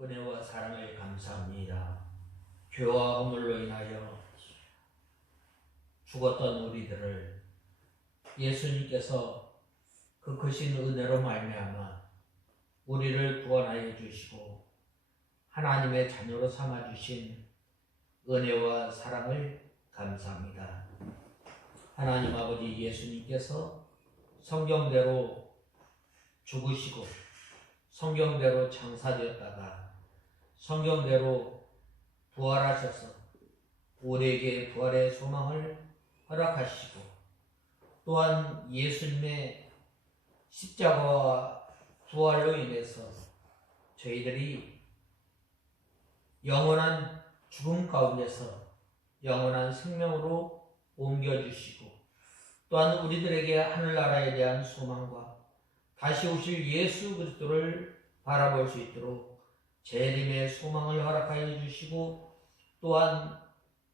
은혜와 사랑을 감사합니다. 죄와 허물로 인하여 죽었던 우리들을 예수님께서 그 크신 은혜로 말미암아 우리를 구원하여 주시고 하나님의 자녀로 삼아 주신 은혜와 사랑을 감사합니다. 하나님 아버지, 예수님께서 성경대로 죽으시고 성경대로 장사되었다가 성경대로 부활하셔서 우리에게 부활의 소망을 허락하시고, 또한 예수님의 십자가와 부활로 인해서 저희들이 영원한 죽음 가운데서 영원한 생명으로 옮겨주시고, 또한 우리들에게 하늘나라에 대한 소망과 다시 오실 예수 그리스도를 바라볼 수 있도록 재림의 소망을 허락하여 주시고, 또한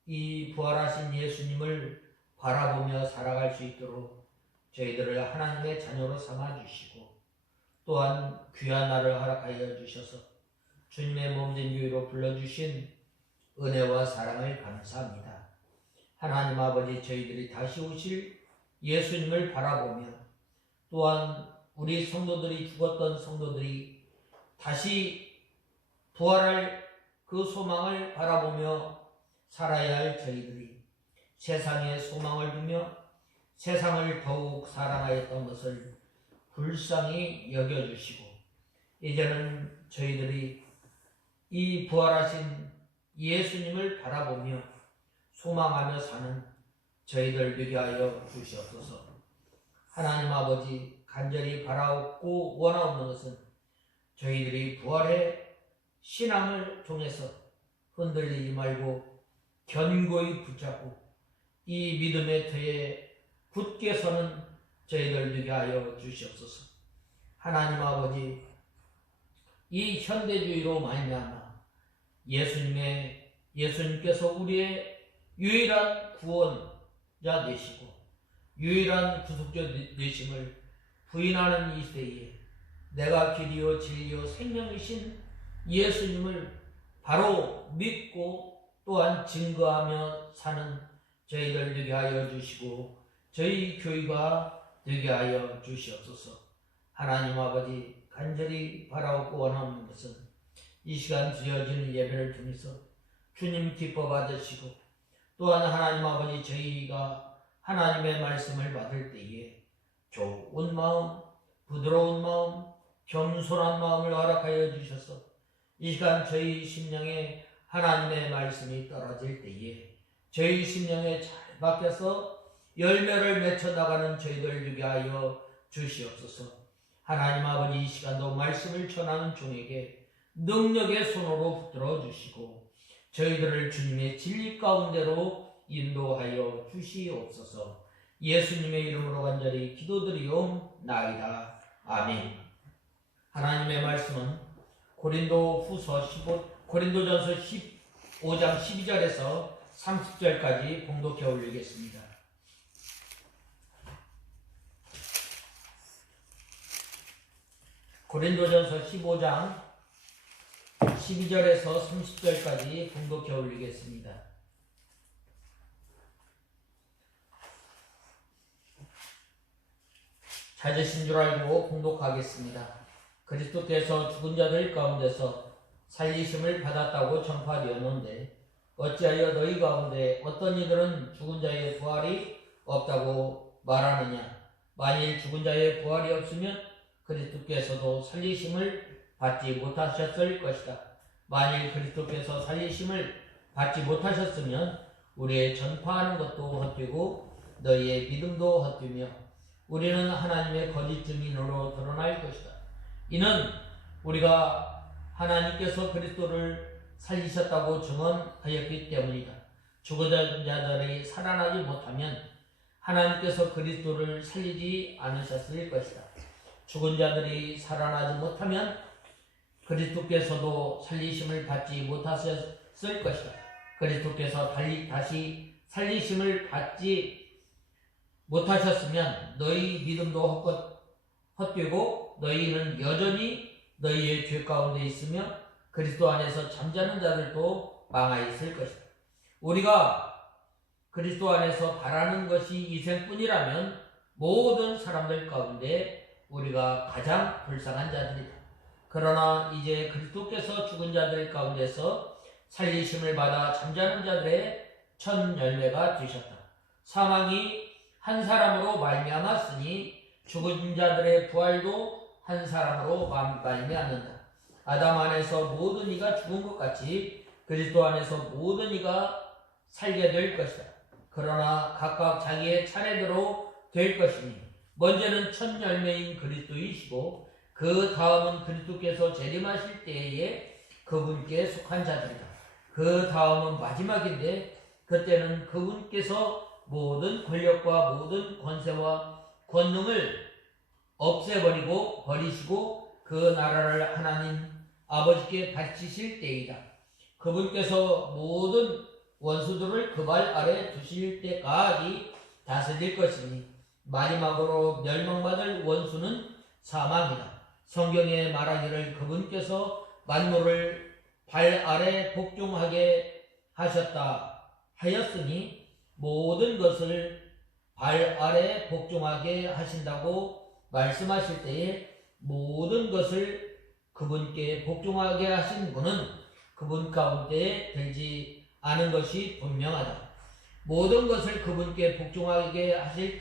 이 부활하신 예수님을 바라보며 살아갈 수 있도록 저희들을 하나님의 자녀로 삼아 주시고, 또한 귀한 날을 허락하여 주셔서 주님의 몸된 교회로 불러주신 은혜와 사랑을 감사합니다. 하나님 아버지, 저희들이 다시 오실 예수님을 바라보며, 또한 우리 성도들이, 죽었던 성도들이 다시 부활할 그 소망을 바라보며 살아야 할 저희들이 세상에 소망을 두며 세상을 더욱 사랑하였던 것을 불쌍히 여겨주시고, 이제는 저희들이 이 부활하신 예수님을 바라보며 소망하며 사는 저희들 되게 하여 주시옵소서. 하나님 아버지, 간절히 바라옵고 원하옵는 것은 저희들이 부활의 신앙을 통해서 흔들리지 말고 견고히 붙잡고 이 믿음의 터에 굳게 서는 저희들 되게 하여 주시옵소서. 하나님 아버지, 이 현대주의로 말미암아 예수님께서 우리의 유일한 구원자 되시고 유일한 구속자 되심을 부인하는 이 시대에 내가 길이요 진리요 생명이신 예수님을 바로 믿고 또한 증거하며 사는 저희들 되게 하여 주시고 저희 교회가 되게 하여 주시옵소서. 하나님 아버지, 간절히 바라옵고 원하는 것은 이 시간 드려지는 예배를 통해서 주님 기뻐 받으시고, 또한 하나님 아버지, 저희가 하나님의 말씀을 받을 때에 좋은 마음, 부드러운 마음, 겸손한 마음을 허락하여 주셔서 이 시간 저희 심령에 하나님의 말씀이 떨어질 때에 저희 심령에 잘 박혀서 열매를 맺혀 나가는 저희들 되게 하여 주시옵소서. 하나님 아버지, 이 시간도 말씀을 전하는 종에게 능력의 손으로 붙들어 주시고 저희들을 주님의 진리 가운데로 인도하여 주시옵소서. 예수님의 이름으로 간절히 기도드리옵나이다. 아멘. 하나님의 말씀은 고린도전서 15장 12절에서 30절까지 봉독해 올리겠습니다. 고린도전서 15장 12절에서 30절까지 봉독해 올리겠습니다. 찾으신 줄 알고 봉독하겠습니다. 그리스도께서 죽은 자들 가운데서 살리심을 받았다고 전파되었는데 어찌하여 너희 가운데 어떤 이들은 죽은 자의 부활이 없다고 말하느냐? 만일 죽은 자의 부활이 없으면 그리스도께서도 살리심을 받지 못하셨을 것이다. 만일 그리스도께서 살리심을 받지 못하셨으면 우리의 전파하는 것도 헛되고 너희의 믿음도 헛되며 우리는 하나님의 거짓 증인으로 드러날 것이다. 이는 우리가 하나님께서 그리스도를 살리셨다고 증언하였기 때문이다. 죽은 자들이 살아나지 못하면 하나님께서 그리스도를 살리지 않으셨을 것이다. 죽은 자들이 살아나지 못하면 그리스도께서도 살리심을 받지 못하셨을 것이다. 그리스도께서 다시 살리심을 받지 못하셨으면 너희 믿음도 헛되고 너희는 여전히 너희의 죄 가운데 있으며 그리스도 안에서 잠자는 자들도 망하였을 것이다. 우리가 그리스도 안에서 바라는 것이 이생뿐이라면 모든 사람들 가운데 우리가 가장 불쌍한 자들이다. 그러나 이제 그리스도께서 죽은 자들 가운데서 살리심을 받아 잠자는 자들의 첫 열매가 되셨다. 사망이 한 사람으로 말미암았으니 죽은 자들의 부활도 한 사람으로 말미암는다. 아담 안에서 모든 이가 죽은 것 같이 그리스도 안에서 모든 이가 살게 될 것이다. 그러나 각각 자기의 차례대로 될 것이니 먼저는 첫 열매인 그리스도이시고 그 다음은 그리스도께서 재림하실 때에 그분께 속한 자들이다. 그 다음은 마지막인데 그때는 그분께서 모든 권력과 모든 권세와 권능을 없애버리고 버리시고 그 나라를 하나님 아버지께 바치실 때이다. 그분께서 모든 원수들을 그 발 아래 두실 때까지 다스릴 것이니 마지막으로 멸망받을 원수는 사망이다. 성경에 말하기를 그분께서 만물을 발 아래 복종하게 하셨다 하였으니 모든 것을 발 아래 복종하게 하신다고 말씀하실 때에 모든 것을 그분께 복종하게 하신 분은 그분 가운데에 들지 않은 것이 분명하다. 모든 것을 그분께 복종하게 하실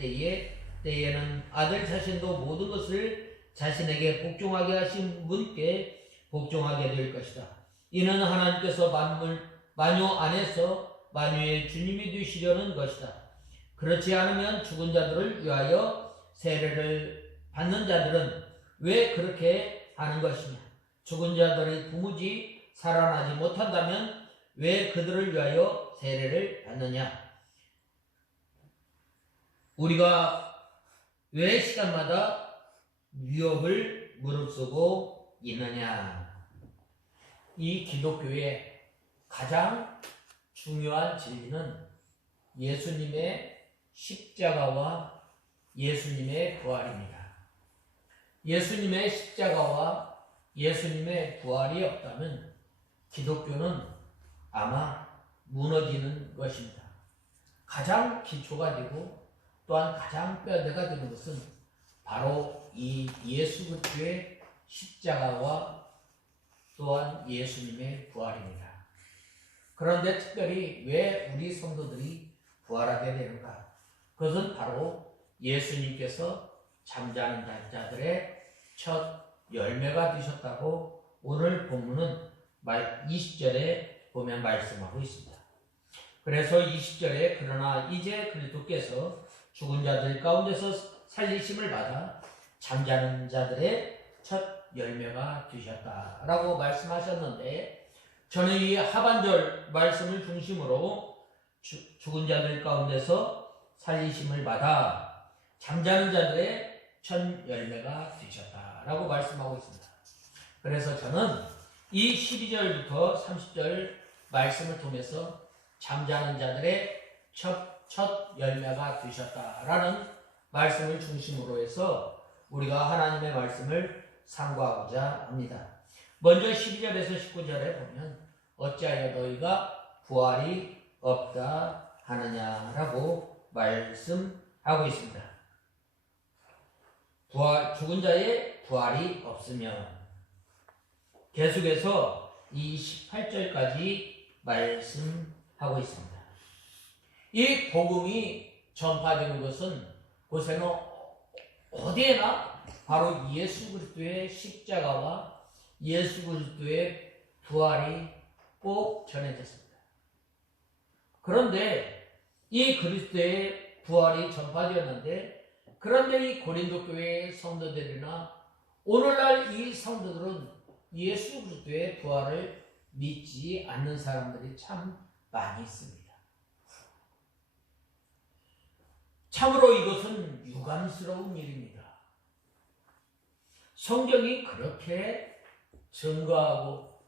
때에는 아들 자신도 모든 것을 자신에게 복종하게 하신 분께 복종하게 될 것이다. 이는 하나님께서 만유 안에서 만유의 주님이 되시려는 것이다. 그렇지 않으면 죽은 자들을 위하여 세례를 받는 자들은 왜 그렇게 하는 것이냐? 죽은 자들이 도무지 살아나지 못한다면 왜 그들을 위하여 세례를 받느냐? 우리가 왜 시간마다 위협을 무릅쓰고 있느냐? 이 기독교의 가장 중요한 진리는 예수님의 십자가와 예수님의 부활입니다. 예수님의 십자가와 예수님의 부활이 없다면 기독교는 아마 무너지는 것입니다. 가장 기초가 되고 또한 가장 뼈대가 되는 것은 바로 이 예수 그리스도의 십자가와 또한 예수님의 부활입니다. 그런데 특별히 왜 우리 성도들이 부활하게 되는가? 그것은 바로 예수님께서 잠자는 자들의 첫 열매가 되셨다고 오늘 본문은 20절에 보면 말씀하고 있습니다. 그래서 20절에 그러나 이제 그리스도께서 죽은 자들 가운데서 살리심을 받아 잠자는 자들의 첫 열매가 되셨다라고 말씀하셨는데 저는 이 하반절 말씀을 중심으로 죽은 자들 가운데서 살리심을 받아 잠자는 자들의 첫 열매가 되셨다라고 말씀하고 있습니다. 그래서 저는 이 12절부터 30절 말씀을 통해서 잠자는 자들의 첫 열매가 되셨다라는 말씀을 중심으로 해서 우리가 하나님의 말씀을 상고하고자 합니다. 먼저 12절에서 19절에 보면 어찌하여 너희가 부활이 없다 하느냐라고 말씀하고 있습니다. 죽은 자의 부활이 없으면 계속해서 이 18절까지 말씀하고 있습니다. 이 복음이 전파되는 것은 곳에는 어디에나 바로 예수 그리스도의 십자가와 예수 그리스도의 부활이 꼭 전해졌습니다. 그런데 이 그리스도의 부활이 전파되었는데 그런데 이 고린도 교회의 성도들이나 오늘날 이 성도들은 예수 그리스도의 부활을 믿지 않는 사람들이 참 많이 있습니다. 참으로 이것은 유감스러운 일입니다. 성경이 그렇게 증거하고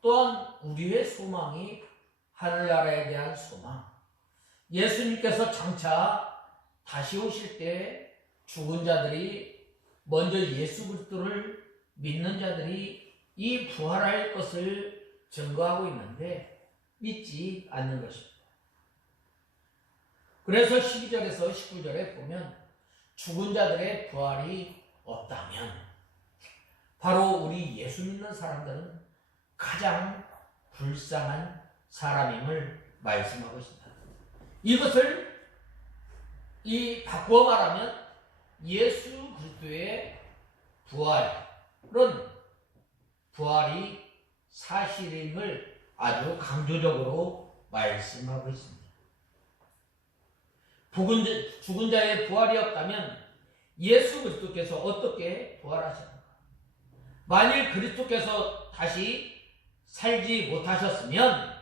또한 우리의 소망이 하늘나라에 대한 소망, 예수님께서 장차 다시 오실 때 죽은 자들이 먼저 예수 그리스도를 믿는 자들이 이 부활할 것을 증거하고 있는데 믿지 않는 것입니다. 그래서 12절에서 19절에 보면 죽은 자들의 부활이 없다면 바로 우리 예수 믿는 사람들은 가장 불쌍한 사람임을 말씀하고 있습니다. 이것을 바꾸어 말하면 예수 그리스도의 부활이 사실임을 아주 강조적으로 말씀하고 있습니다. 죽은 자의 부활이 없다면 예수 그리스도께서 어떻게 부활하셨는가? 만일 그리스도께서 다시 살지 못하셨으면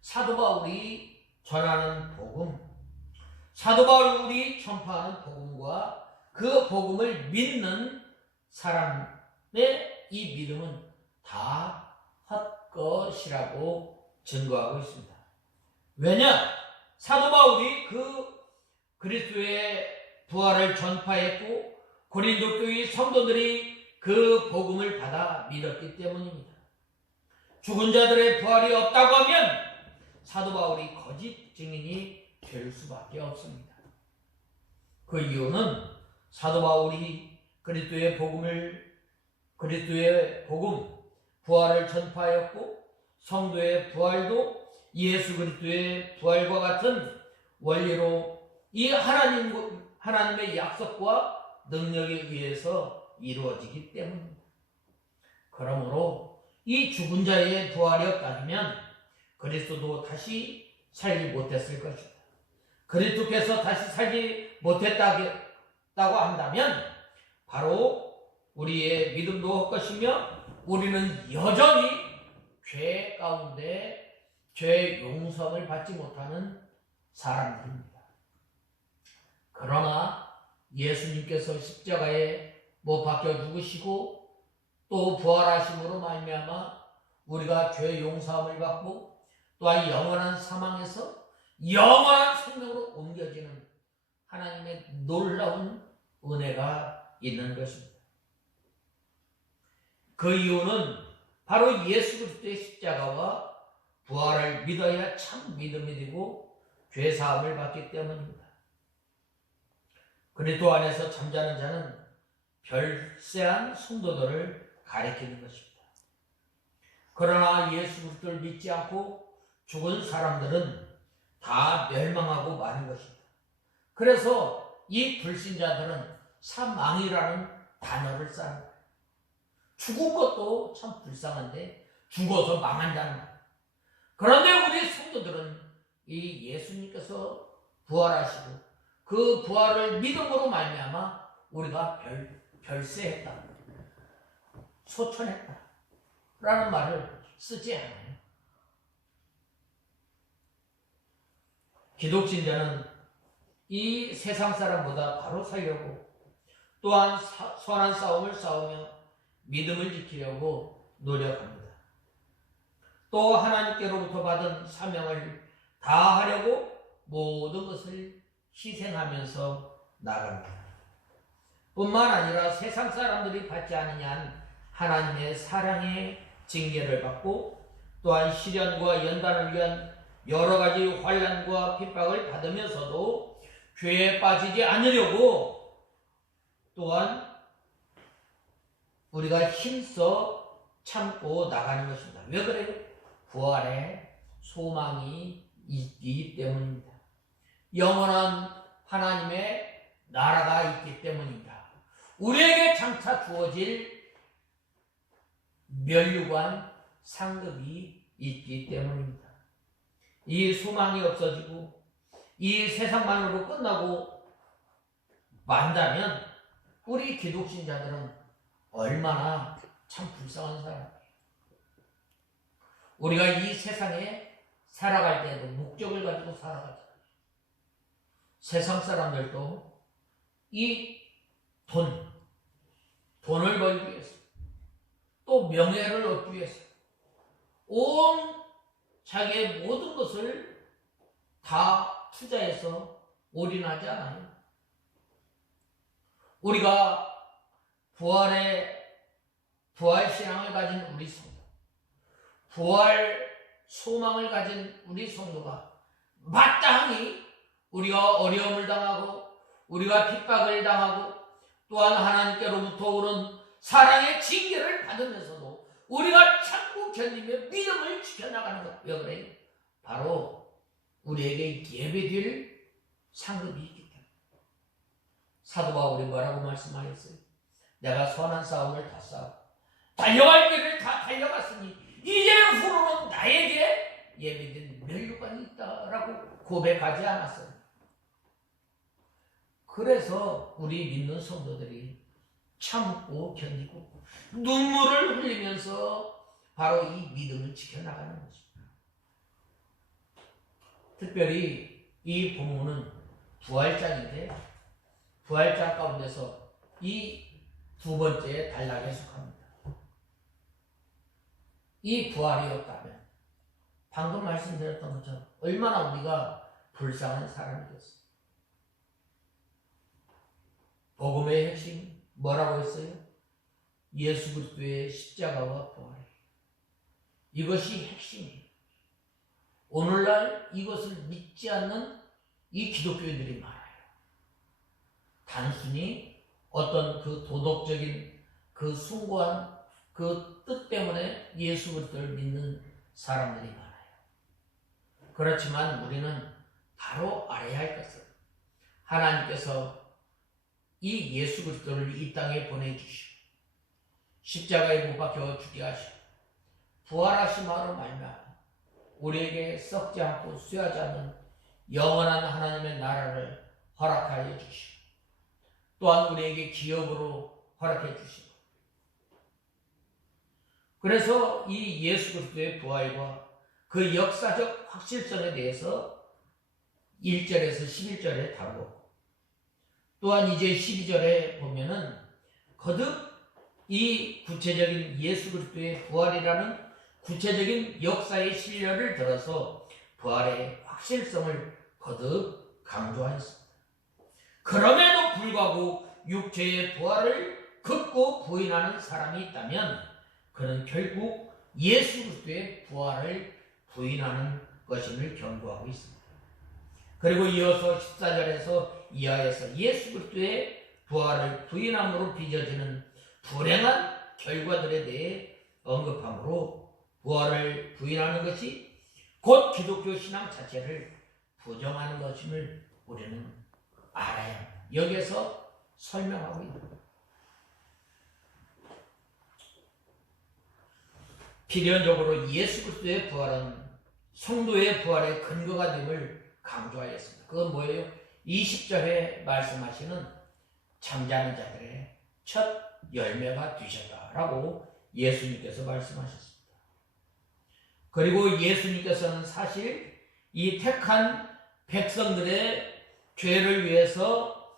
사도 바울이 전하는 복음, 사도 바울이 전파하는 복음과 그 복음을 믿는 사람의 이 믿음은 다 헛것이라고 증거하고 있습니다. 왜냐? 사도 바울이 그리스도의 부활을 전파했고 고린도 교회 성도들이 그 복음을 받아 믿었기 때문입니다. 죽은 자들의 부활이 없다고 하면 사도 바울이 거짓 증인이 될 수밖에 없습니다. 그 이유는 사도 바울이 그리스도의 복음, 부활을 전파하였고 성도의 부활도 예수 그리스도의 부활과 같은 원리로 이 하나님의 약속과 능력에 의해서 이루어지기 때문입니다. 그러므로 이 죽은 자의 부활이 없다면 그리스도도 다시 살지 못했을 것입니다. 그리스도께서 다시 살지 못했다고 한다면 바로 우리의 믿음도 헛것이며 우리는 여전히 죄 가운데 죄 용서를 받지 못하는 사람들입니다. 그러나 예수님께서 십자가에 못 박혀 죽으시고 또 부활하심으로 말미암아 우리가 죄 용서함을 받고 또한 영원한 사망에서 영원한 생명으로 옮겨지는 하나님의 놀라운 은혜가 있는 것입니다. 그 이유는 바로 예수 그리스도의 십자가와 부활을 믿어야 참 믿음이 되고 죄사함을 받기 때문입니다. 그리스도 안에서 잠자는 자는 별세한 성도들을 가리키는 것입니다. 그러나 예수 그리스도를 믿지 않고 죽은 사람들은 다 멸망하고 마는 것입니다. 그래서 이 불신자들은 사망이라는 단어를 쌓는 거예요. 죽은 것도 참 불쌍한데 죽어서 망한다는 거예요. 그런데 우리 성도들은 이 예수님께서 부활하시고 그 부활을 믿음으로 말미암아 우리가 별세했다, 소천했다 라는 말을 쓰지 않아요. 기독신자는 이 세상 사람보다 바로 살려고 또한 선한 싸움을 싸우며 믿음을 지키려고 노력합니다. 또 하나님께로부터 받은 사명을 다하려고 모든 것을 희생하면서 나갑니다. 뿐만 아니라 세상 사람들이 받지 않느냐는 하나님의 사랑의 징계를 받고 또한 시련과 연단을 위한 여러 가지 환난과 핍박을 받으면서도 죄에 빠지지 않으려고 또한 우리가 힘써 참고 나가는 것입니다. 왜 그래요? 부활의 소망이 있기 때문입니다. 영원한 하나님의 나라가 있기 때문입니다. 우리에게 장차 주어질 면류관 상급이 있기 때문입니다. 이 소망이 없어지고 이 세상만으로 끝나고 만다면 우리 기독신자들은 얼마나 참 불쌍한 사람이에요. 우리가 이 세상에 살아갈 때도 목적을 가지고 살아가잖아요. 세상 사람들도 이 돈을 벌기 위해서 또 명예를 얻기 위해서 온 자기의 모든 것을 다 투자해서 올인하지 않아요. 부활의 부활 신앙을 가진 우리 성도, 부활 소망을 가진 우리 성도가 마땅히 우리가 어려움을 당하고 우리가 핍박을 당하고 또한 하나님께로부터 오는 사랑의 징계를 받으면서도 우리가 참고 견디며 믿음을 지켜나가는 것. 왜 그래요? 바로 우리에게 예배될 상급이 있기 때문에. 사도 바울이 뭐라고 말씀하셨어요? 내가 선한 싸움을 다 싸우고 달려갈 길을 다 달려갔으니 이제 후로는 나에게 예비된 면류관이 있다라고 고백하지 않았어요. 그래서 우리 믿는 성도들이 참고 견디고 눈물을 흘리면서 바로 이 믿음을 지켜나가는 것입니다. 특별히 이 본문은 부활장인데 부활장 가운데서 이 두 번째 단락에 속합니다. 이 부활이 없다면 방금 말씀드렸던 것처럼 얼마나 우리가 불쌍한 사람이겠어요. 복음의 핵심 뭐라고 했어요? 예수 그리스도의 십자가와 부활이에요. 이것이 핵심이에요. 오늘날 이것을 믿지 않는 이 기독교인들이 많아요. 단순히 어떤 그 도덕적인 그 숭고한 그 뜻 때문에 예수 그리스도를 믿는 사람들이 많아요. 그렇지만 우리는 바로 알아야 할 것은 하나님께서 이 예수 그리스도를 이 땅에 보내주시고 십자가에 못 박혀 죽게 하시고 부활하심으로 말미암아 우리에게 썩지 않고 쇠하지 않는 영원한 하나님의 나라를 허락하여 주시고 또한 우리에게 기업으로 허락해 주시고 그래서 이 예수 그리스도의 부활과 그 역사적 확실성에 대해서 1절에서 11절에 다루고 또한 이제 12절에 보면은 거듭 이 구체적인 예수 그리스도의 부활이라는 구체적인 역사의 신뢰를 들어서 부활의 확실성을 거듭 강조하였습니다. 그럼에도 불구하고 육체의 부활을 긋고 부인하는 사람이 있다면 그는 결국 예수 그리스도의 부활을 부인하는 것임을 경고하고 있습니다. 그리고 이어서 14절에서 이하에서 예수 그리스도의 부활을 부인함으로 빚어지는 불행한 결과들에 대해 언급함으로 부활을 부인하는 것이 곧 기독교 신앙 자체를 부정하는 것임을 우리는 알아야 합니다. 여기에서 설명하고 있는 겁니다. 필연적으로 예수 그리스도의 부활은 성도의 부활의 근거가 됨을 강조하였습니다. 그건 뭐예요? 20절에 말씀하시는 잠자는 자들의 첫 열매가 되셨다라고 예수님께서 말씀하셨습니다. 그리고 예수님께서는 사실 이 택한 백성들의 죄를 위해서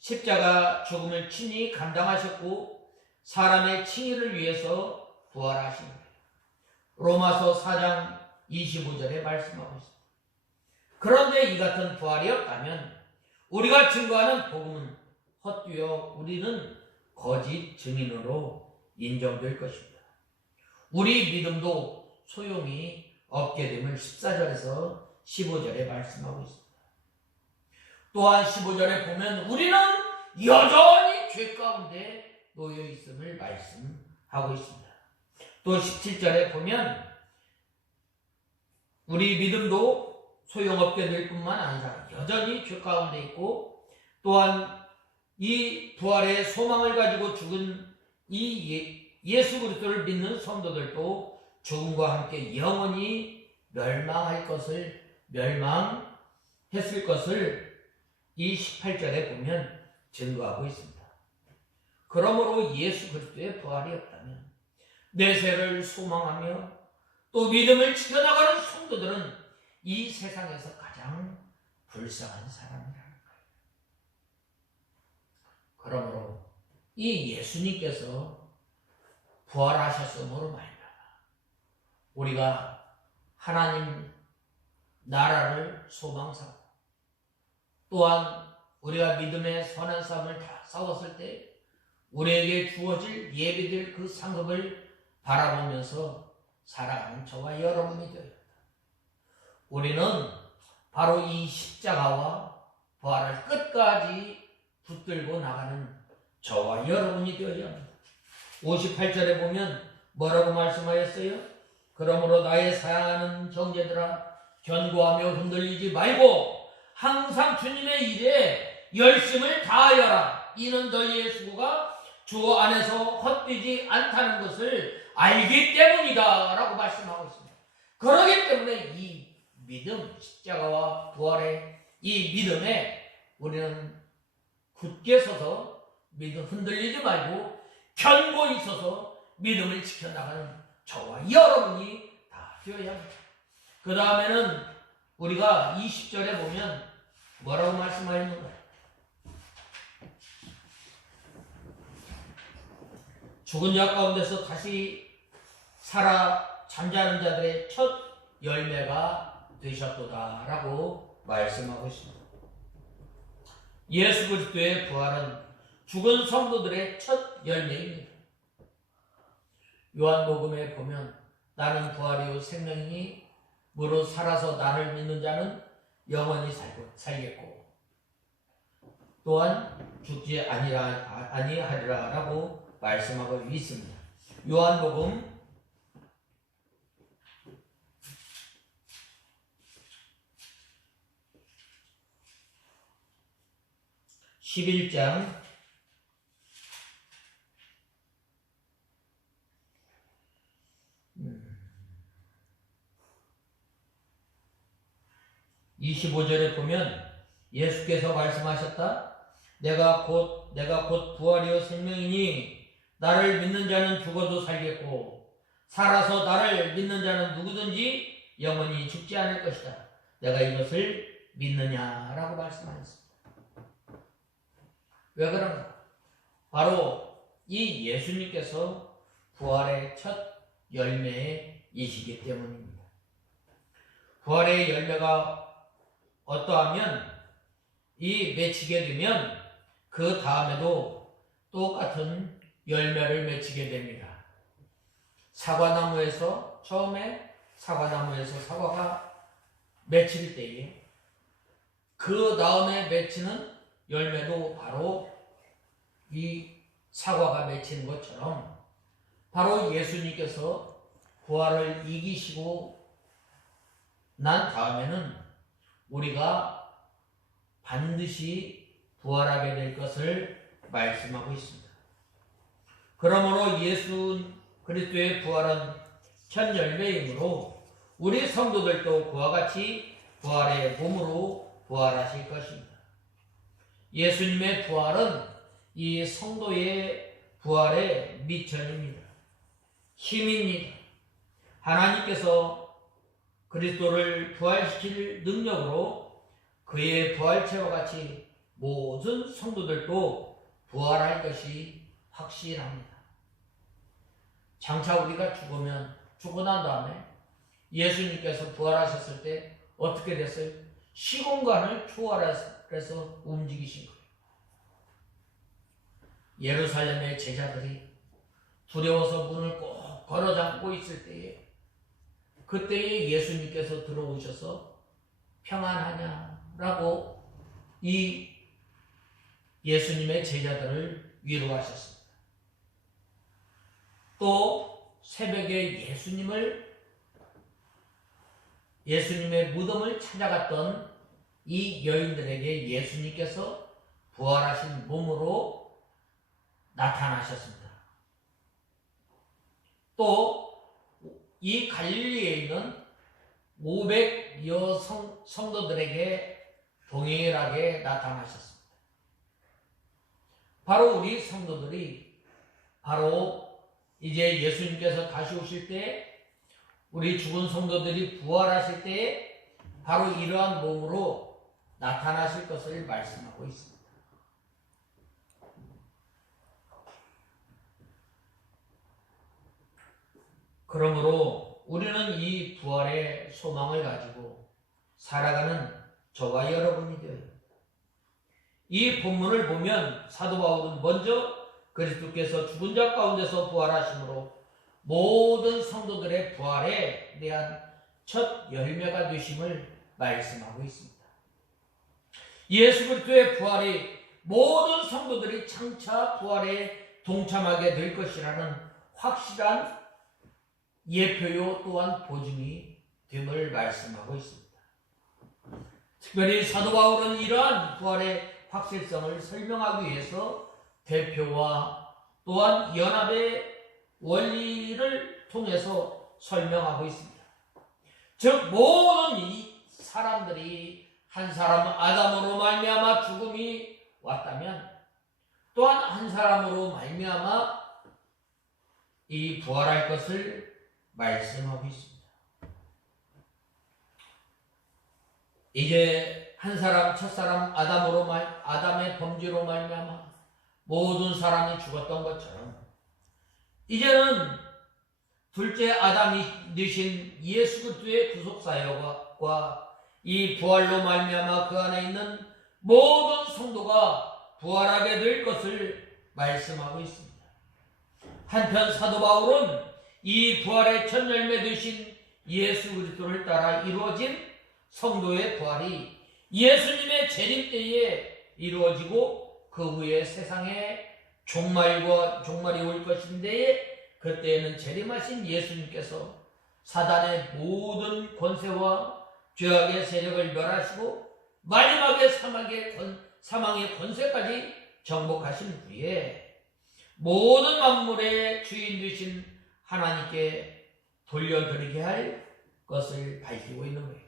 십자가 죽음을 친히 감당하셨고 사람의 칭의를 위해서 부활하신 거예요. 로마서 4장 25절에 말씀하고 있습니다. 그런데 이 같은 부활이 없다면 우리가 증거하는 복음은 헛되어 우리는 거짓 증인으로 인정될 것입니다. 우리 믿음도 소용이 없게 됨을 14절에서 15절에 말씀하고 있습니다. 또한 15절에 보면 우리는 여전히 죄 가운데 놓여 있음을 말씀하고 있습니다. 또 17절에 보면 우리 믿음도 소용없게 될 뿐만 아니라 여전히 죄 가운데 있고 또한 이 부활의 소망을 가지고 죽은 이 예수 그리스도를 믿는 성도들도 죽음과 함께 영원히 멸망했을 것을 이 18절에 보면 증거하고 있습니다. 그러므로 예수 그리스도의 부활이 없다면 내세를 소망하며 또 믿음을 지켜나가는 성도들은 이 세상에서 가장 불쌍한 사람이라는 거예요. 그러므로 이 예수님께서 부활하셨음으로 말미암아 우리가 하나님 나라를 소망삼고 또한 우리가 믿음의 선한 싸움을 다 싸웠을 때 우리에게 주어질 예비될 그 상급을 바라보면서 살아가는 저와 여러분이 되어야 합니다. 우리는 바로 이 십자가와 부활을 끝까지 붙들고 나가는 저와 여러분이 되어야 합니다. 58절에 보면 뭐라고 말씀하였어요? 그러므로 나의 사랑하는 형제들아, 견고하며 흔들리지 말고 항상 주님의 일에 열심을 다하여라. 이는 너희의 수고가 주 안에서 헛되지 않다는 것을 알기 때문이다 라고 말씀하고 있습니다. 그렇기 때문에 이 믿음, 십자가와 부활의 이 믿음에 우리는 굳게 서서 믿음 흔들리지 말고 견고히 서서 믿음을 지켜나가는 저와 여러분이 다 되어야 합니다. 그 다음에는 우리가 20절에 보면 뭐라고 말씀하였는가? 죽은 자 가운데서 다시 살아 잠자는 자들의 첫 열매가 되셨도다 라고 말씀하고 있습니다. 예수 그리스도의 부활은 죽은 성도들의 첫 열매입니다. 요한복음에 보면 나는 부활이요 생명이니 무릇 살아서 나를 믿는 자는 영원히 살겠고 또한 죽지 아니하리라 라고 말씀하고 있습니다. 요한복음 11장 25절에 보면 예수께서 말씀하셨다. 내가 곧 부활이요 생명이니 나를 믿는 자는 죽어도 살겠고 살아서 나를 믿는 자는 누구든지 영원히 죽지 않을 것이다. 내가 이것을 믿느냐라고 말씀하셨습니다. 왜 그런가? 바로 이 예수님께서 부활의 첫 열매이시기 때문입니다. 부활의 열매가 어떠하면 이 맺히게 되면 그 다음에도 똑같은 열매를 맺히게 됩니다. 사과나무에서 처음에 사과나무에서 사과가 맺힐 때에 그 다음에 맺히는 열매도 바로 이 사과가 맺히는 것처럼 바로 예수님께서 부활을 이기시고 난 다음에는 우리가 반드시 부활하게 될 것을 말씀하고 있습니다. 그러므로 예수 그리스도의 부활은 첫 열매이므로 우리 성도들도 그와 같이 부활의 몸으로 부활하실 것입니다. 예수님의 부활은 이 성도의 부활의 미천입니다. 힘입니다. 하나님께서 그리스도를 부활시킬 능력으로 그의 부활체와 같이 모든 성도들도 부활할 것이 확실합니다. 장차 우리가 죽고 난 다음에 예수님께서 부활하셨을 때 어떻게 됐어요? 시공간을 초월해서 움직이신 거예요. 예루살렘의 제자들이 두려워서 문을 꼭 걸어 잠고 있을 때에 그때에 예수님께서 들어오셔서 평안하냐라고 이 예수님의 제자들을 위로하셨습니다. 또 새벽에 예수님의 무덤을 찾아갔던 이 여인들에게 예수님께서 부활하신 몸으로 나타나셨습니다. 또 이 갈릴리에 있는 500여 성도들에게 동일하게 나타나셨습니다. 바로 우리 성도들이 바로 이제 예수님께서 다시 오실 때 우리 죽은 성도들이 부활하실 때 바로 이러한 몸으로 나타나실 것을 말씀하고 있습니다. 그러므로 우리는 이 부활의 소망을 가지고 살아가는 저와 여러분이 되어요. 이 본문을 보면 사도 바울은 먼저 그리스도께서 죽은 자 가운데서 부활하심으로 모든 성도들의 부활에 대한 첫 열매가 되심을 말씀하고 있습니다. 예수 그리스도의 부활이 모든 성도들이 장차 부활에 동참하게 될 것이라는 확실한 예표요 또한 보증이 됨을 말씀하고 있습니다. 특별히 사도 바울은 이러한 부활의 확실성을 설명하기 위해서 대표와 또한 연합의 원리를 통해서 설명하고 있습니다. 즉 모든 이 사람들이 한 사람 아담으로 말미암아 죽음이 왔다면 또한 한 사람으로 말미암아 이 부활할 것을 말씀하고 있습니다. 이제 한 사람 첫사람 아담의 범죄로 말미암아 모든 사람이 죽었던 것처럼 이제는 둘째 아담이 되신 예수 그리스도의 구속 사역과 이 부활로 말미암아 그 안에 있는 모든 성도가 부활하게 될 것을 말씀하고 있습니다. 한편 사도 바울은 이 부활의 첫 열매 되신 예수 그리스도를 따라 이루어진 성도의 부활이 예수님의 재림 때에 이루어지고 그 후에 세상에 종말이 올 것인데 그때에는 재림하신 예수님께서 사단의 모든 권세와 죄악의 세력을 멸하시고 마지막에 사망의 권세까지 정복하신 후에 모든 만물의 주인 되신 하나님께 돌려드리게 할 것을 밝히고 있는 거예요.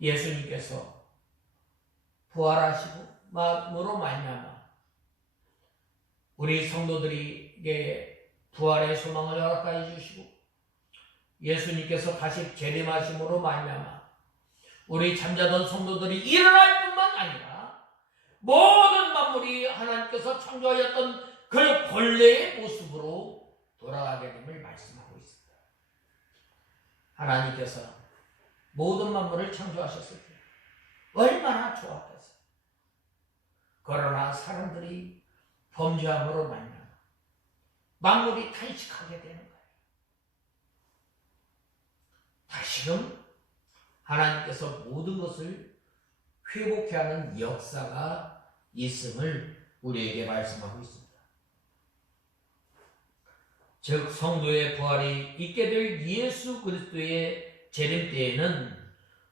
예수님께서 부활하시고 마음으로 말미암아 우리 성도들에게 부활의 소망을 허락하여 주시고 예수님께서 다시 재림하심으로 말미암아 우리 잠자던 성도들이 일어날 뿐만 아니라 모든 만물이 하나님께서 창조하였던 그 본래의 모습으로 돌아가게 됨을 말씀하고 있습니다. 하나님께서 모든 만물을 창조하셨을 때 얼마나 좋았겠어요. 그러나 사람들이 범죄함으로 말미암아 만물이 탄식하게 되는 거예요. 다시금 하나님께서 모든 것을 회복해 하는 역사가 있음을 우리에게 말씀하고 있습니다. 즉 성도의 부활이 있게 될 예수 그리스도의 재림 때에는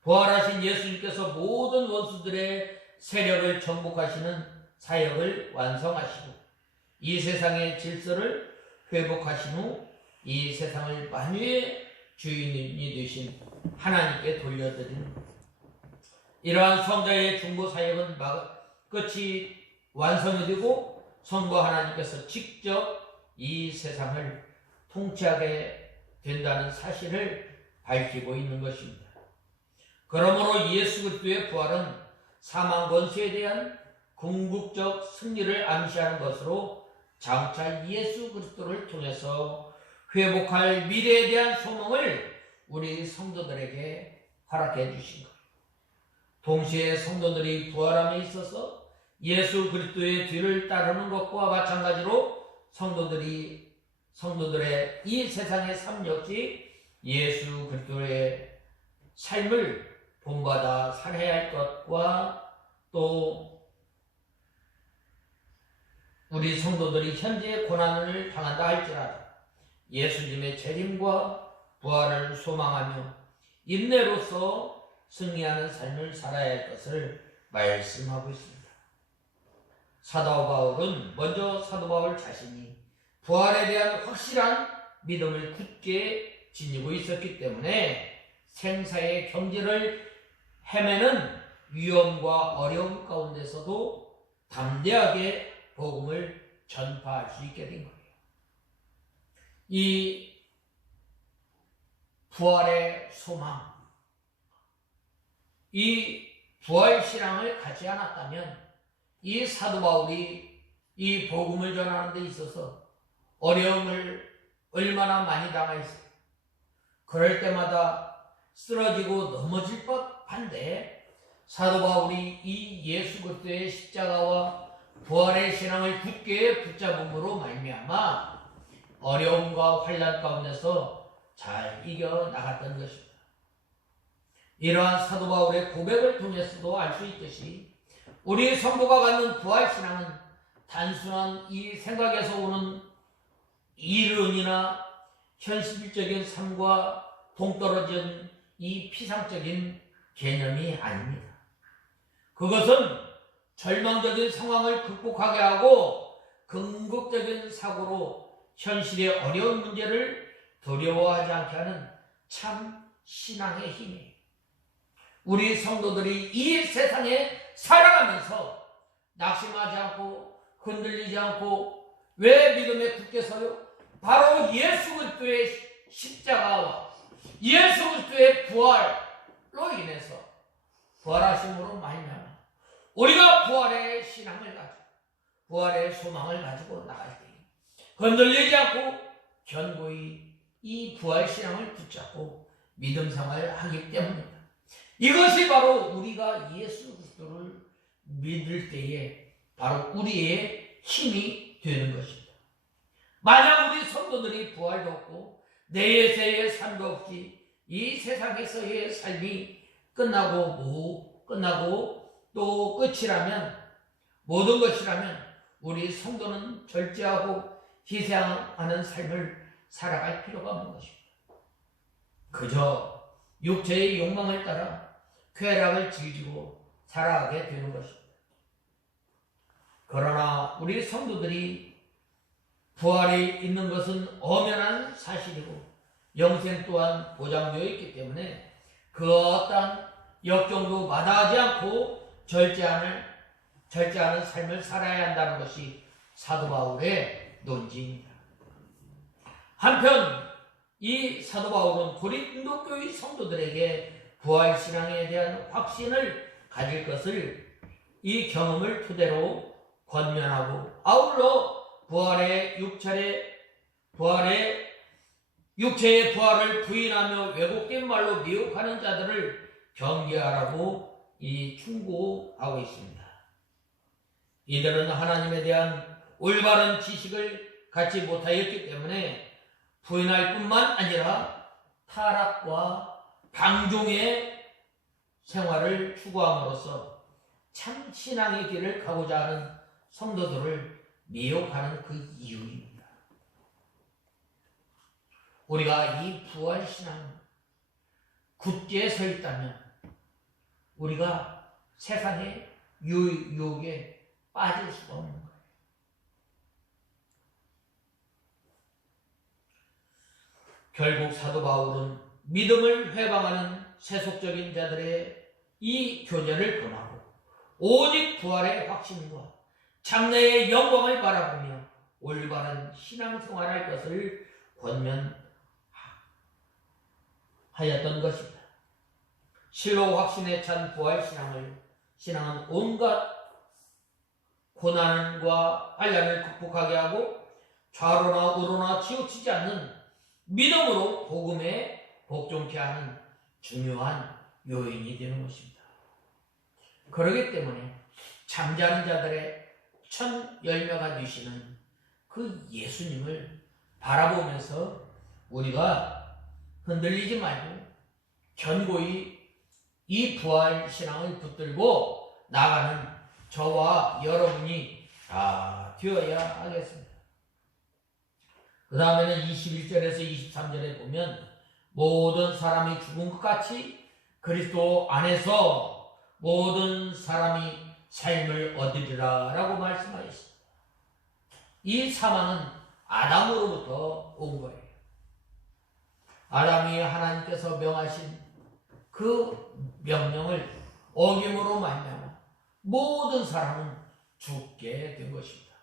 부활하신 예수님께서 모든 원수들의 세력을 정복하시는 사역을 완성하시고 이 세상의 질서를 회복하신 후 이 세상을 만유의 주인이 되신 하나님께 돌려드리는 것. 이러한 성자의 중보 사역은 끝이 완성이 되고 성부 하나님께서 직접 이 세상을 통치하게 된다는 사실을 밝히고 있는 것입니다. 그러므로 예수 그리스도의 부활은 사망 권세에 대한 궁극적 승리를 암시하는 것으로 장차 예수 그리스도를 통해서 회복할 미래에 대한 소망을 우리 성도들에게 허락해 주신 거예요. 동시에 성도들이 부활함에 있어서 예수 그리스도의 뒤를 따르는 것과 마찬가지로 성도들의 이 세상의 삶 역시 예수 그리스도의 삶을 본받아 살아야 할 것과 또 우리 성도들이 현재 고난을 당한다 할지라도 예수님의 재림과 부활을 소망하며 인내로서 승리하는 삶을 살아야 할 것을 말씀하고 있습니다. 사도 바울은 먼저 사도 바울 자신이 부활에 대한 확실한 믿음을 굳게 지니고 있었기 때문에 생사의 경지를 헤매는 위험과 어려움 가운데서도 담대하게 복음을 전파할 수 있게 된 거예요. 이 부활의 소망, 이 부활신앙을 가지 않았다면 이 사도 바울이 이 복음을 전하는 데 있어서 어려움을 얼마나 많이 당했어요. 그럴 때마다 쓰러지고 넘어질 법한데 사도 바울이 이 예수 그리스도의 십자가와 부활의 신앙을 굳게 붙잡음으로 말미암아 어려움과 환난 가운데서 잘 이겨 나갔던 것입니다. 이러한 사도 바울의 고백을 통해서도 알 수 있듯이 우리 성도가 갖는 부활 신앙은 단순한 이 생각에서 오는 이론이나 현실적인 삶과 동떨어진 이 피상적인 개념이 아닙니다. 그것은 절망적인 상황을 극복하게 하고 긍정적인 사고로 현실의 어려운 문제를 두려워하지 않게 하는 참 신앙의 힘이에요. 우리 성도들이 이 세상에 살아가면서 낙심하지 않고 흔들리지 않고 왜 믿음에 굳게 서요? 바로 예수 그리스도의 십자가와 예수 그리스도의 부활로 인해서 부활하심으로 말미암아 우리가 부활의 신앙을 가지고 부활의 소망을 가지고 나갈 때 흔들리지 않고 견고히 이 부활 신앙을 붙잡고 믿음 생활을 하기 때문입니다. 이것이 바로 우리가 예수 그리스도를 믿을 때에 바로 우리의 힘이 되는 것입니다. 만약 우리 성도들이 부활도 없고 내세의 삶도 없이 이 세상에서의 삶이 끝나고 또 끝이라면 모든 것이라면 우리 성도는 절제하고 희생하는 삶을 살아갈 필요가 없는 것입니다. 그저 육체의 욕망을 따라 쾌락을 즐기고 살아가게 되는 것입니다. 그러나 우리 성도들이 부활이 있는 것은 엄연한 사실이고 영생 또한 보장되어 있기 때문에 그 어떠한 역경도 마다하지 않고 절제하는 삶을 살아야 한다는 것이 사도 바울의 논지입니다. 한편 이 사도 바울은 고린도 교회 성도들에게 부활 신앙에 대한 확신을 가질 것을 이 경험을 토대로 권면하고 아울러 육체의 부활을 부인하며 왜곡된 말로 미혹하는 자들을 경계하라고 충고하고 있습니다. 이들은 하나님에 대한 올바른 지식을 갖지 못하였기 때문에 부인할 뿐만 아니라 타락과 방종의 생활을 추구함으로써 참 신앙의 길을 가고자 하는 성도들을 미혹하는 그 이유입니다. 우리가 이 부활 신앙 굳게 서 있다면 우리가 세상의 유혹에 빠질 수가 없는 거예요. 결국 사도 바울은 믿음을 회방하는 세속적인 자들의 이 교제를 권하고 오직 부활의 확신과 장래의 영광을 바라보며 올바른 신앙생활할 것을 권면하였던 것입니다. 실로 확신에 찬 부활 신앙은 온갖 고난과 환난을 극복하게 하고 좌로나 우로나 치우치지 않는 믿음으로 복음에 복종케 하는 중요한 요인이 되는 것입니다. 그렇기 때문에 잠자는 자들의 첫 열매가 되시는 그 예수님을 바라보면서 우리가 흔들리지 말고 견고히 이 부활 신앙을 붙들고 나가는 저와 여러분이 다 되어야 하겠습니다. 그 다음에는 21절에서 23절에 보면 모든 사람이 죽은 것 같이 그리스도 안에서 모든 사람이 삶을 얻으리라 라고 말씀하셨습니다. 이 사망은 아담으로부터 온 거예요. 아담이 하나님께서 명하신 그 명령을 어김으로 말미암아 모든 사람은 죽게 된 것입니다.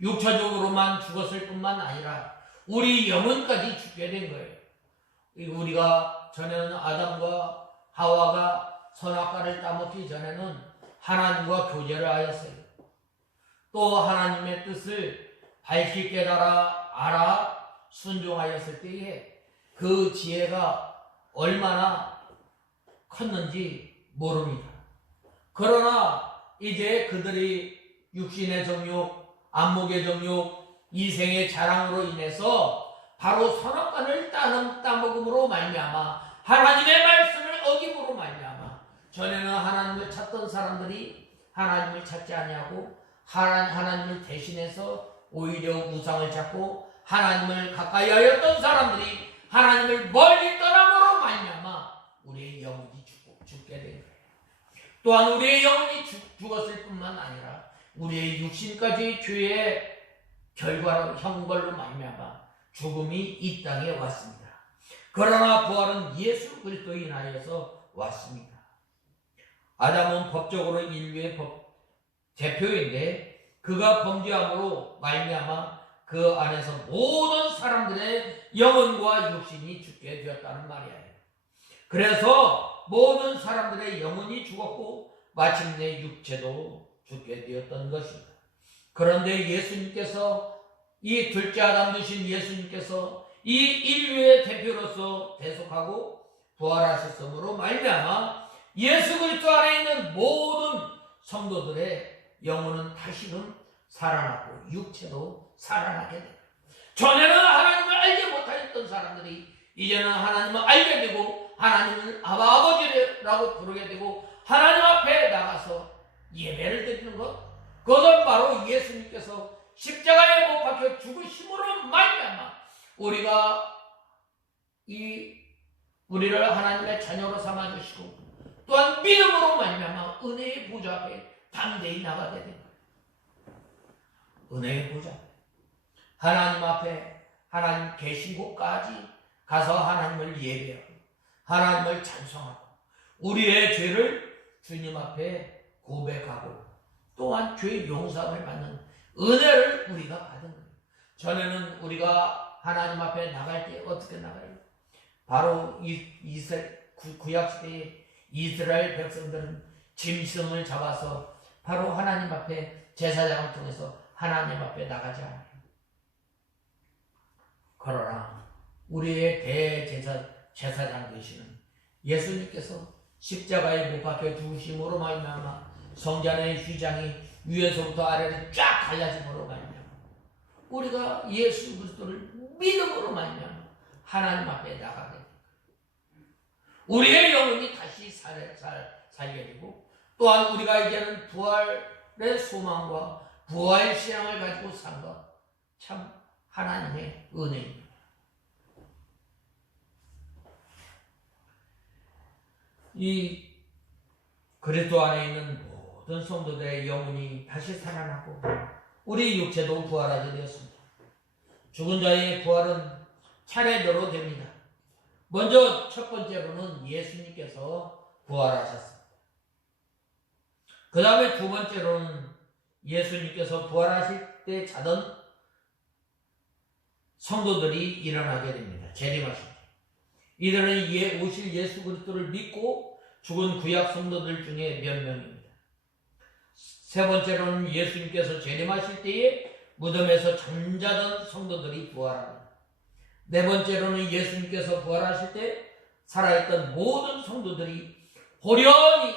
육체적으로만 죽었을 뿐만 아니라 우리 영혼까지 죽게 된 거예요. 우리가 전에는 아담과 하와가 선악과를 따먹기 전에는 하나님과 교제를 하였어요. 또 하나님의 뜻을 밝히 깨달아 알아 순종하였을 때에 그 지혜가 얼마나 컸는지 모릅니다. 그러나 이제 그들이 육신의 정욕, 안목의 정욕, 이생의 자랑으로 인해서 바로 선악간을 따먹음으로 말미암아 하나님의 말씀을 어김으로 말미암아 전에는 하나님을 찾던 사람들이 하나님을 찾지 아니하고 하나님을 대신해서 오히려 우상을 찾고 하나님을 가까이 하였던 사람들이 하나님을 멀리 떠남으로 말미암아 우리의 영혼이 죽게 된 거예요. 또한 우리의 영혼이 죽었을 뿐만 아니라 우리의 육신까지 죄의 결과로 형벌로 말미암아 죽음이 이 땅에 왔습니다. 그러나 부활은 예수 그리스도에 인하여서 왔습니다. 아담은 법적으로 인류의 대표인데 그가 범죄함으로 말미암아 그 안에서 모든 사람들의 영혼과 육신이 죽게 되었다는 말이에요. 그래서 모든 사람들의 영혼이 죽었고 마침내 육체도 죽게 되었던 것입니다. 그런데 예수님께서 이 둘째 아담 되신 예수님께서 이 인류의 대표로서 대속하고 부활하셨으므로 말미암아 예수 그리스도 안에 있는 모든 성도들의 영혼은 다시금 살아나고 육체도 살아나게 됩니다. 전에는 하나님을 알지 못하였던 사람들이 이제는 하나님을 알게 되고 하나님을 아버지라고 부르게 되고 하나님 앞에 나가서 예배를 드리는 것, 그것은 바로 예수님께서 십자가에 못 박혀 죽으심으로 말미암아 우리를 하나님의 자녀로 삼아 주시고 또한 믿음으로 말미암아 은혜의 보좌 앞에 담대히 나가게 된 거예요. 은혜의 보좌, 하나님 앞에 하나님 계신 곳까지 가서 하나님을 예배하고 하나님을 찬송하고 우리의 죄를 주님 앞에 고백하고 또한 죄 용서함을 받는 은혜를 우리가 받은 거예요. 전에는 우리가 하나님 앞에 나갈 때 어떻게 나가요? 바로 구약시대의 이스라엘 백성들은 짐승을 잡아서 바로 하나님 앞에 제사장을 통해서 하나님 앞에 나가지 않아요. 그러나 우리의 대제사장 되시는 예수님께서 십자가에 못 박혀 죽으심으로 말미암아 성전의 휘장이 위에서부터 아래로 쫙 갈라짐으로 말미암아 우리가 예수 그리스도를 믿음으로 말미암아 하나님 앞에 나가게 됩니다. 우리의 영혼이 다시 살게 되고 또한 우리가 이제는 부활의 소망과 부활 신앙을 가지고 산 것 참 하나님의 은혜입니다. 이 그리스도 안에 있는 모든 성도들의 영혼이 다시 살아나고 우리 육체도 부활하게 되었습니다. 죽은 자의 부활은 차례대로 됩니다. 먼저 첫 번째로는 예수님께서 부활하셨습니다. 그 다음에 두 번째로는 예수님께서 부활하실 때 자던 성도들이 일어나게 됩니다. 재림하실 때. 이들은 오실 예수 그리스도를 믿고 죽은 구약 성도들 중에 몇 명입니다. 세 번째로는 예수님께서 재림하실 때에 무덤에서 잠자던 성도들이 부활합니다. 네 번째로는 예수님께서 부활하실 때 살아있던 모든 성도들이 호련히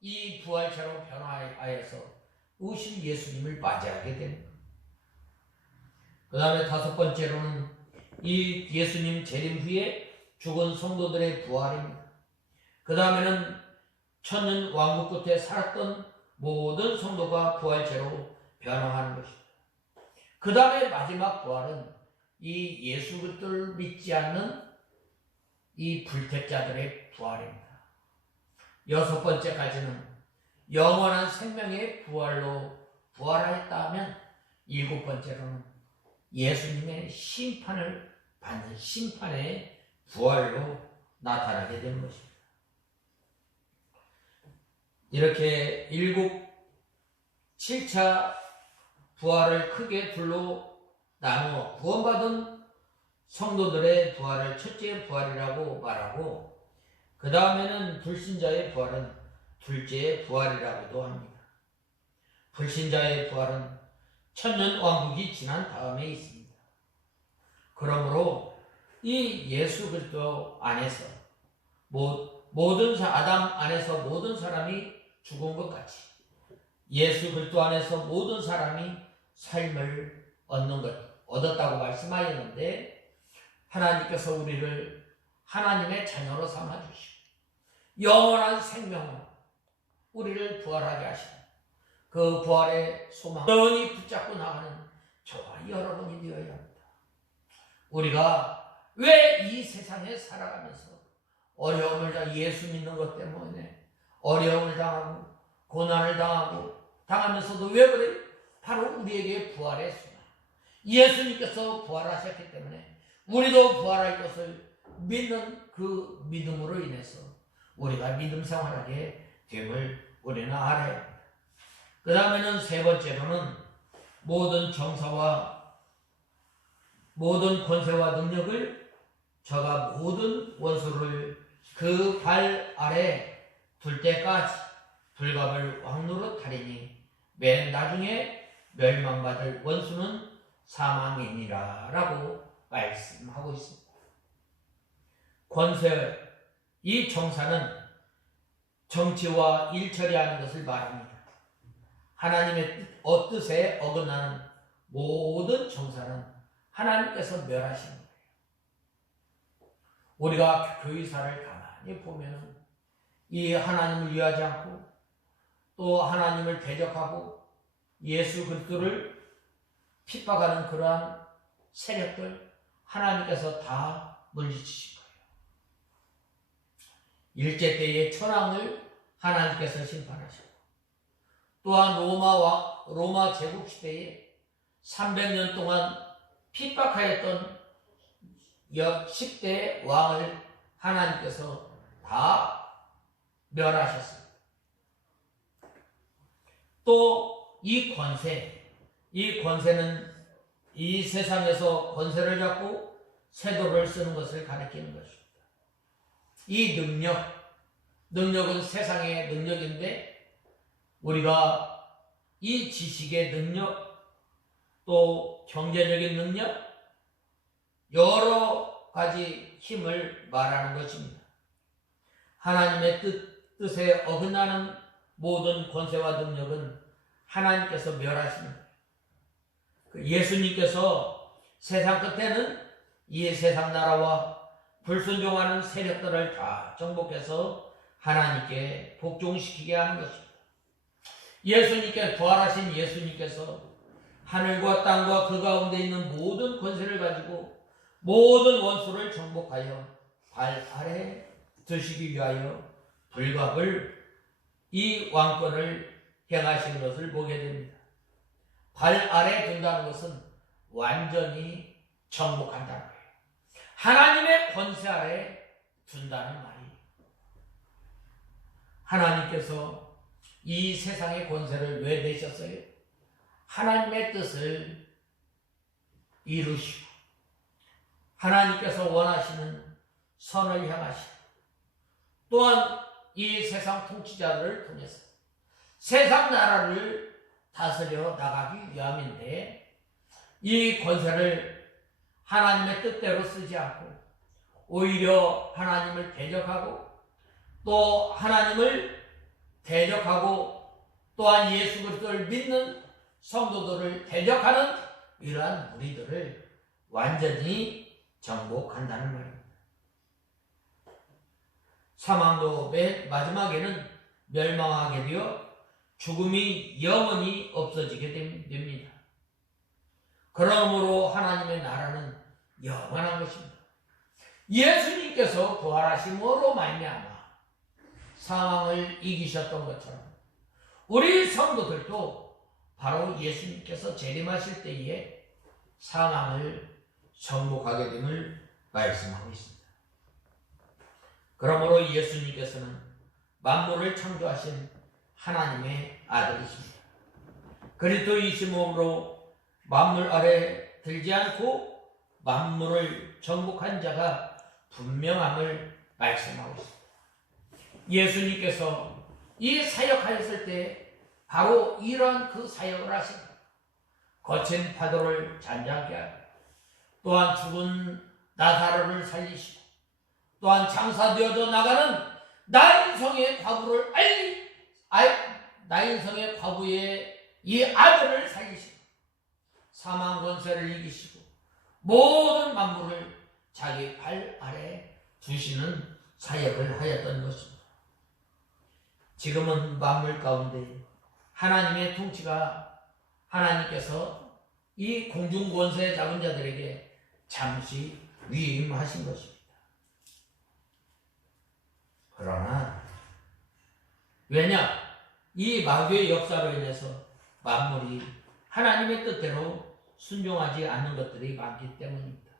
이 부활체로 변화하여서 오신 예수님을 맞이하게 됩니다. 그 다음에 다섯 번째로는 이 예수님 재림 후에 죽은 성도들의 부활입니다. 그 다음에는 천년 왕국 끝에 살았던 모든 성도가 부활체로 변화하는 것입니다. 그 다음에 마지막 부활은 이 예수 그리스도를 믿지 않는 이 불택자들의 부활입니다. 여섯 번째까지는 영원한 생명의 부활로 부활하였다 하면 일곱 번째로는 예수님의 심판을 받는 심판의 부활로 나타나게 된 것입니다. 이렇게 7차 부활을 크게 둘로 나누어 구원받은 성도들의 부활을 첫째 부활이라고 말하고 그 다음에는 불신자의 부활은 둘째 부활이라고도 합니다. 불신자의 부활은 천년 왕국이 지난 다음에 있습니다. 그러므로 이 예수 그리스도 안에서 아담 안에서 모든 사람이 죽은 것 같이 예수 그리스도 안에서 모든 사람이 삶을 얻었다고 말씀하였는데, 하나님께서 우리를 하나님의 자녀로 삼아주시고 영원한 생명으로 우리를 부활하게 하시고, 그 부활의 소망 영원히 붙잡고 나가는 저와 여러분이 되어야 합니다. 우리가 왜 이 세상에 살아가면서 어려움을 당하고, 예수 믿는 것 때문에 어려움을 당하고 고난을 당하면서도 왜 그래? 바로 우리에게 부활의 소망, 예수님께서 부활하셨기 때문에 우리도 부활할 것을 믿는 그 믿음으로 인해서 우리가 믿음 생활하게 됨을 우리는 알아야 합니다. 그 다음에는 세 번째로는 모든 정사와 모든 권세와 능력을 저가 모든 원수를 그 발 아래 둘 때까지 불갑을 왕노릇 하리니 맨 나중에 멸망받을 원수는 사망이니라 라고 말씀하고 있습니다. 권세, 이 정사는 정치와 일처리하는 것을 말합니다. 하나님의 뜻에 어긋나는 모든 정사는 하나님께서 멸하시는 거예요. 우리가 교회사를 가만히 보면 이 하나님을 위하지 않고 또 하나님을 대적하고 예수 그리스도를 핍박하는 그러한 세력들 하나님께서 다 물리치신 거예요. 일제 때의 천황을 하나님께서 심판하시고, 또한 로마 제국 시대에 300년 동안 핍박하였던 10대 왕을 하나님께서 다 멸하셨습니다. 또 이 권세는 이 세상에서 권세를 잡고 세도를 쓰는 것을 가리키는 것입니다. 이 능력은 세상의 능력인데, 우리가 이 지식의 능력, 또 경제적인 능력, 여러 가지 힘을 말하는 것입니다. 하나님의 뜻에 어긋나는 모든 권세와 능력은 하나님께서 멸하십니다. 예수님께서 세상 끝에는 이 세상 나라와 불순종하는 세력들을 다 정복해서 하나님께 복종시키게 하는 것입니다. 부활하신 예수님께서 하늘과 땅과 그 가운데 있는 모든 권세를 가지고 모든 원수를 정복하여 발 아래 드시기 위하여 불갑을, 이 왕권을 행하시는 것을 보게 됩니다. 발 아래 둔다는 것은 완전히 정복한다는 거예요. 하나님의 권세 아래 둔다는 말이에요. 하나님께서 이 세상의 권세를 왜 내셨어요? 하나님의 뜻을 이루시고 하나님께서 원하시는 선을 향하시고, 또한 이 세상 통치자들을 통해서 세상 나라를 다스려 나가기 위함인데, 이 권세를 하나님의 뜻대로 쓰지 않고 오히려 하나님을 대적하고 또 하나님을 대적하고 또한 예수 그리스도를 믿는 성도들을 대적하는 이러한 무리들을 완전히 정복한다는 말입니다. 사망도 맨 마지막에는 멸망하게 되어 죽음이 영원히 없어지게 됩니다. 그러므로 하나님의 나라는 영원한 것입니다. 예수님께서 부활하심으로 말미암아 사망을 이기셨던 것처럼 우리 성도들도 바로 예수님께서 재림하실 때에 사망을 정복하게 됨을 말씀하고 있습니다. 그러므로 예수님께서는 만물을 창조하신 하나님의 아들이십니다. 그리스도이심으로 만물 아래 들지 않고 만물을 정복한 자가 분명함을 말씀하고 있습니다. 예수님께서 이 사역하였을 때 바로 이러한 그 사역을 하십니다. 거친 파도를 잔잔케 하고, 또한 죽은 나사로를 살리시고, 또한 장사되어져 나가는 나인성의 과부를 나인성의 과부의 이 아들을 살리시고 사망 권세를 이기시고 모든 만물을 자기 발 아래 두시는 사역을 하였던 것입니다. 지금은 만물 가운데 하나님의 통치가 하나님께서 이 공중 권세 잡은 자들에게 잠시 위임하신 것입니다. 그러나 왜냐? 이 마귀의 역사로 인해서 만물이 하나님의 뜻대로 순종하지 않는 것들이 많기 때문입니다.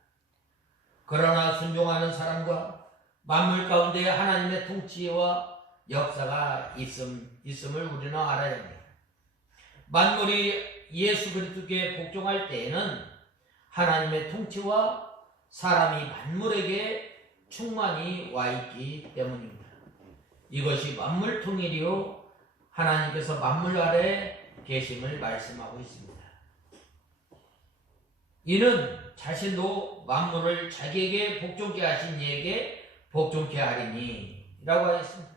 그러나 순종하는 사람과 만물 가운데 하나님의 통치와 역사가 있음을 우리는 알아야 합니다. 만물이 예수 그리스도께 복종할 때에는 하나님의 통치와 사람이 만물에게 충만히 와 있기 때문입니다. 이것이 만물 통일이요 하나님께서 만물 아래 계심을 말씀하고 있습니다. 이는 자신도 만물을 자기에게 복종케 하신 이에게 복종케 하리니 라고 하였습니다.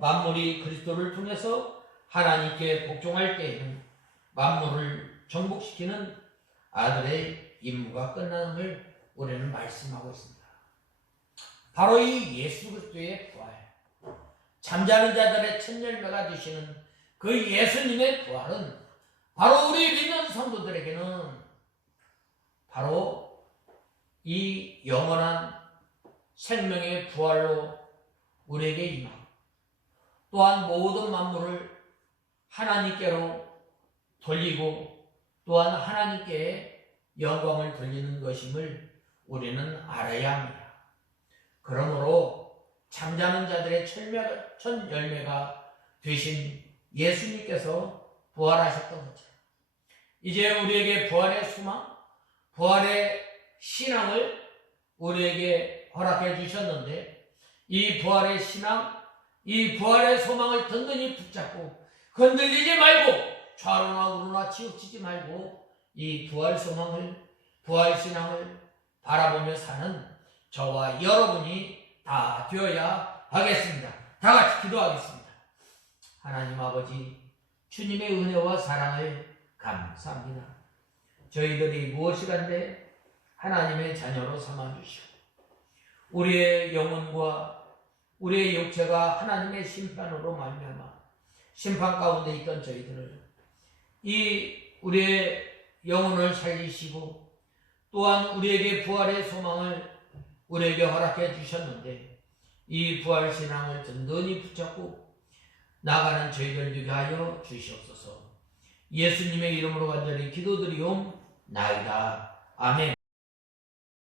만물이 그리스도를 통해서 하나님께 복종할 때에는 만물을 정복시키는 아들의 임무가 끝나는을 우리는 말씀하고 있습니다. 바로 이 예수 그리스도의 부활, 잠자는 자들의 첫 열매가 되시는 그 예수님의 부활은 바로 우리 믿는 성도들에게는 바로 이 영원한 생명의 부활로 우리에게 임하고 또한 모든 만물을 하나님께로 돌리고 또한 하나님께 영광을 돌리는 것임을 우리는 알아야 합니다. 그러므로 잠자는 자들의 첫 열매가 되신 예수님께서 부활하셨던 것처럼 이제 우리에게 부활의 소망, 부활의 신앙을 우리에게 허락해 주셨는데 이 부활의 신앙, 이 부활의 소망을 든든히 붙잡고 건들리지 말고 좌로나 우로나 치우치지 말고 이 부활 소망을, 부활 신앙을 바라보며 사는 저와 여러분이 다 되어야 하겠습니다. 다 같이 기도하겠습니다. 하나님 아버지, 주님의 은혜와 사랑을 감사합니다. 저희들이 무엇이간데 하나님의 자녀로 삼아주시고 우리의 영혼과 우리의 육체가 하나님의 심판으로 말미암아 심판 가운데 있던 저희들을 이 우리의 영혼을 살리시고 또한 우리에게 부활의 소망을 우리에게 허락해 주셨는데 이 부활 신앙을 든든히 붙잡고 나가는 저희들 되게 하여 주시옵소서. 예수님의 이름으로 간절히 기도드리옵나이다. 아멘.